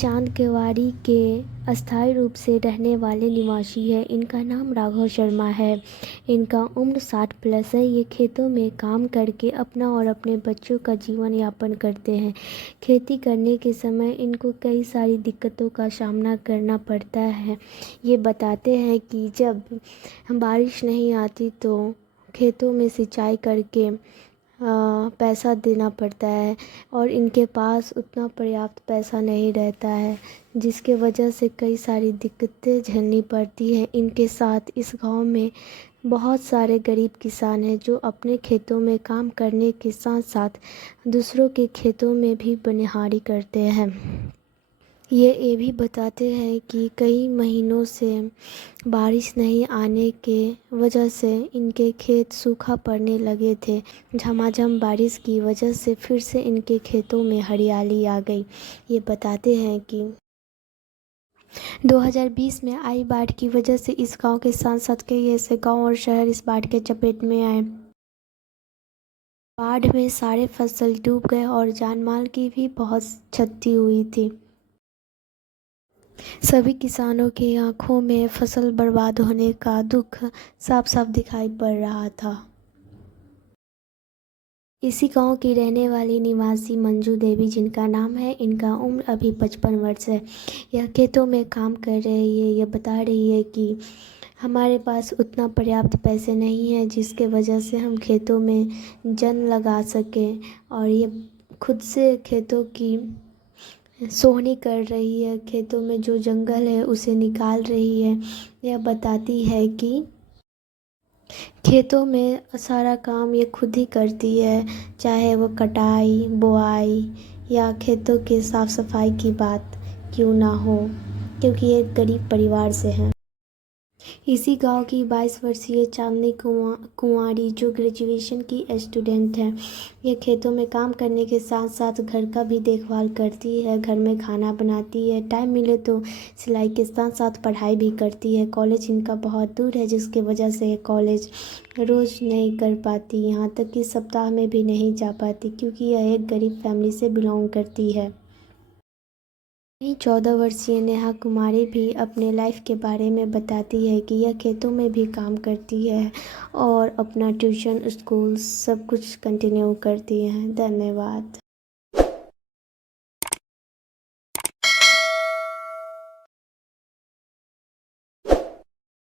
चांद केवाड़ी के अस्थायी रूप से रहने वाले निवासी है। इनका नाम राघव शर्मा है। इनका उम्र 60 प्लस है। ये खेतों में काम करके अपना और अपने बच्चों का जीवन यापन करते हैं। खेती करने के समय इनको कई सारी दिक्कतों का सामना करना पड़ता है। ये बताते हैं कि जब बारिश नहीं आती तो खेतों में सिंचाई करके पैसा देना पड़ता है और इनके पास उतना पर्याप्त पैसा नहीं रहता है, जिसके वजह से कई सारी दिक्कतें झेलनी पड़ती हैं। इनके साथ इस गांव में बहुत सारे गरीब किसान हैं जो अपने खेतों में काम करने के साथ साथ दूसरों के खेतों में भी बनिहारी करते हैं। ये भी बताते हैं कि कई महीनों से बारिश नहीं आने के वजह से इनके खेत सूखा पड़ने लगे थे। झमाझम बारिश की वजह से फिर से इनके खेतों में हरियाली आ गई। ये बताते हैं कि 2020 में आई बाढ़ की वजह से इस गांव के साथ साथ कई ऐसे गांव और शहर इस बाढ़ के चपेट में आए। बाढ़ में सारे फसल डूब गए और जान माल की भी बहुत क्षति हुई थी। सभी किसानों की आंखों में फसल बर्बाद होने का दुख साफ साफ दिखाई पड़ रहा था। इसी गांव की रहने वाली निवासी मंजू देवी, जिनका नाम है, इनका उम्र अभी 55 वर्ष है। यह खेतों में काम कर रही है। यह बता रही है कि हमारे पास उतना पर्याप्त पैसे नहीं है जिसके वजह से हम खेतों में जन लगा सकें, और ये खुद से खेतों की सोहनी कर रही है। खेतों में जो जंगल है उसे निकाल रही है। यह बताती है कि खेतों में सारा काम ये खुद ही करती है, चाहे वो कटाई, बुआई या खेतों के साफ सफाई की बात क्यों ना हो, क्योंकि ये गरीब परिवार से हैं। इसी गांव की 22 वर्षीय चांदनी कुंवारी, जो ग्रेजुएशन की स्टूडेंट है, ये खेतों में काम करने के साथ साथ घर का भी देखभाल करती है। घर में खाना बनाती है, टाइम मिले तो सिलाई के साथ साथ पढ़ाई भी करती है। कॉलेज इनका बहुत दूर है, जिसकी वजह से कॉलेज रोज़ नहीं कर पाती, यहाँ तक कि सप्ताह में भी नहीं जा पाती, क्योंकि यह एक गरीब फैमिली से बिलोंग करती है। वहीं 14 वर्षीय नेहा कुमारी भी अपने लाइफ के बारे में बताती है कि यह खेतों में भी काम करती है और अपना ट्यूशन, स्कूल सब कुछ कंटिन्यू करती है। धन्यवाद।